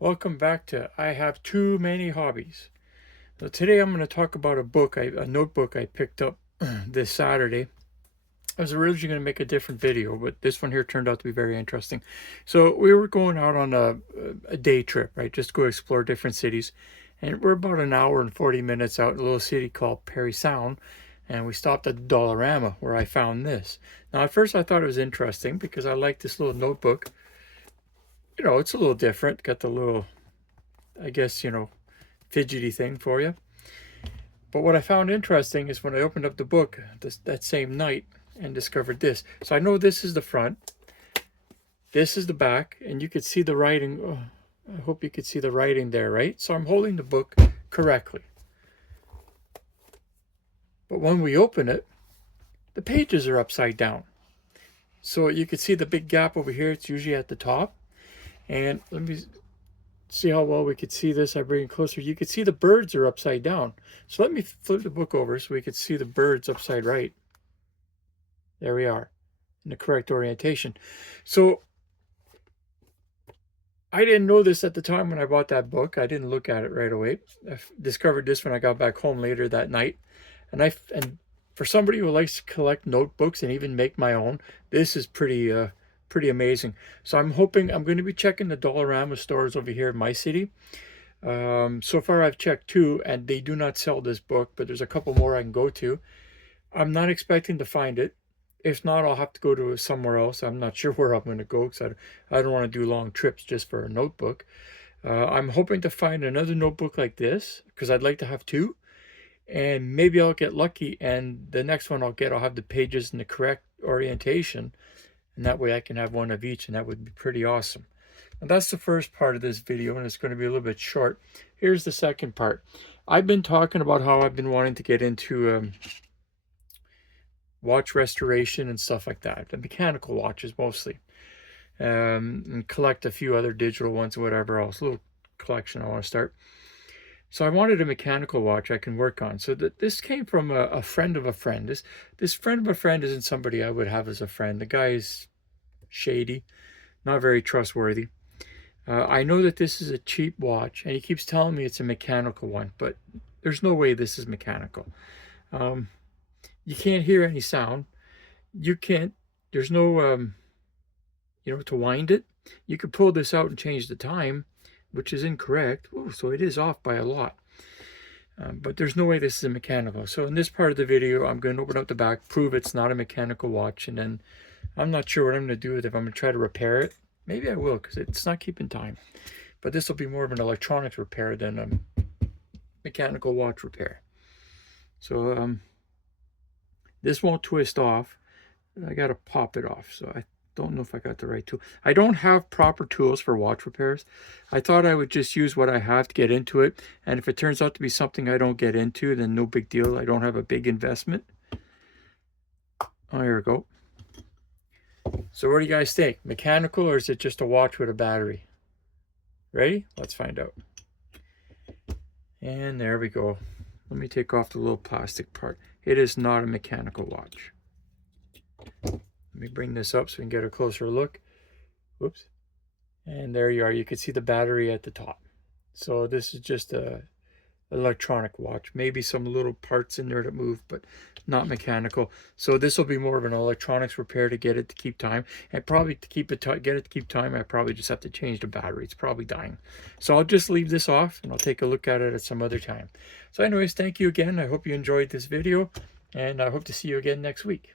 Welcome back to I Have Too Many Hobbies. So today I'm going to talk about a notebook I picked up this Saturday. I was originally going to make a different video, but this one here turned out to be very interesting. So we were going out on a day trip, right? Just go explore different cities. And we're about an hour and 40 minutes out in a little city called Perry Sound. And we stopped at Dollarama where I found this. Now, at first I thought it was interesting because I like this little notebook. It's a little different. Got the little, I guess, fidgety thing for you. But what I found interesting is when I opened up the book that same night and discovered this. So I know this is the front, this is the back, and you could see the writing. Oh, I hope you could see the writing there, right? So I'm holding the book correctly. But when we open it, the pages are upside down. So you could see the big gap over here. It's usually at the top. And let me see how well we could see this. I bring it closer. You could see the birds are upside down. So let me flip the book over so we could see the birds upside right. There we are, in the correct orientation. So I didn't know this at the time when I bought that book. I didn't look at it right away. I discovered this when I got back home later that night. And for somebody who likes to collect notebooks and even make my own, this is pretty amazing. So I'm hoping I'm going to be checking the Dollarama stores over here in my city. So far I've checked two and they do not sell this book, but there's a couple more I can go to. I'm not expecting to find it. If not, I'll have to go to somewhere else. I'm not sure where I'm going to go because I don't want to do long trips just for a notebook. I'm hoping to find another notebook like this because I'd like to have two. And maybe I'll get lucky and the next one I'll have the pages in the correct orientation. And that way I can have one of each, and that would be pretty awesome. And that's the first part of this video, and it's going to be a little bit short. Here's the second part. I've been talking about how I've been wanting to get into watch restoration and stuff like that. The mechanical watches mostly. And collect a few other digital ones and whatever else. A little collection I want to start. So I wanted a mechanical watch I can work on. So this came from a friend of a friend. This friend of a friend isn't somebody I would have as a friend. The guy is shady, not very trustworthy. I know that this is a cheap watch, and he keeps telling me it's a mechanical one, but there's no way this is mechanical. You can't hear any sound. You can't, there's no, to wind it. You could pull this out and change the time, which is incorrect. Oh, so it is off by a lot. But there's no way this is a mechanical. So in this part of the video, I'm going to open up the back, prove it's not a mechanical watch, and then I'm not sure what I'm going to do with it. If I'm going to try to repair it, maybe I will because it's not keeping time. But this will be more of an electronics repair than a mechanical watch repair. So this won't twist off. I got to pop it off. So I don't know if I got the right tool. I don't have proper tools for watch repairs. I thought I would just use what I have to get into it. And if it turns out to be something I don't get into, then no big deal. I don't have a big investment. Oh, here we go. So what do you guys think? Mechanical, or is it just a watch with a battery? Ready? Let's find out. And there we go. Let me take off the little plastic part. It is not a mechanical watch. Let me bring this up so we can get a closer look. Whoops. And there you are. You can see the battery at the top. So this is just a electronic watch. Maybe some little parts in there that move, but not mechanical. So this will be more of an electronics repair to get it to keep time. And probably to get it to keep time, I probably just have to change the battery. It's probably dying. So I'll just leave this off and I'll take a look at it at some other time. So anyways, thank you again. I hope you enjoyed this video, and I hope to see you again next week.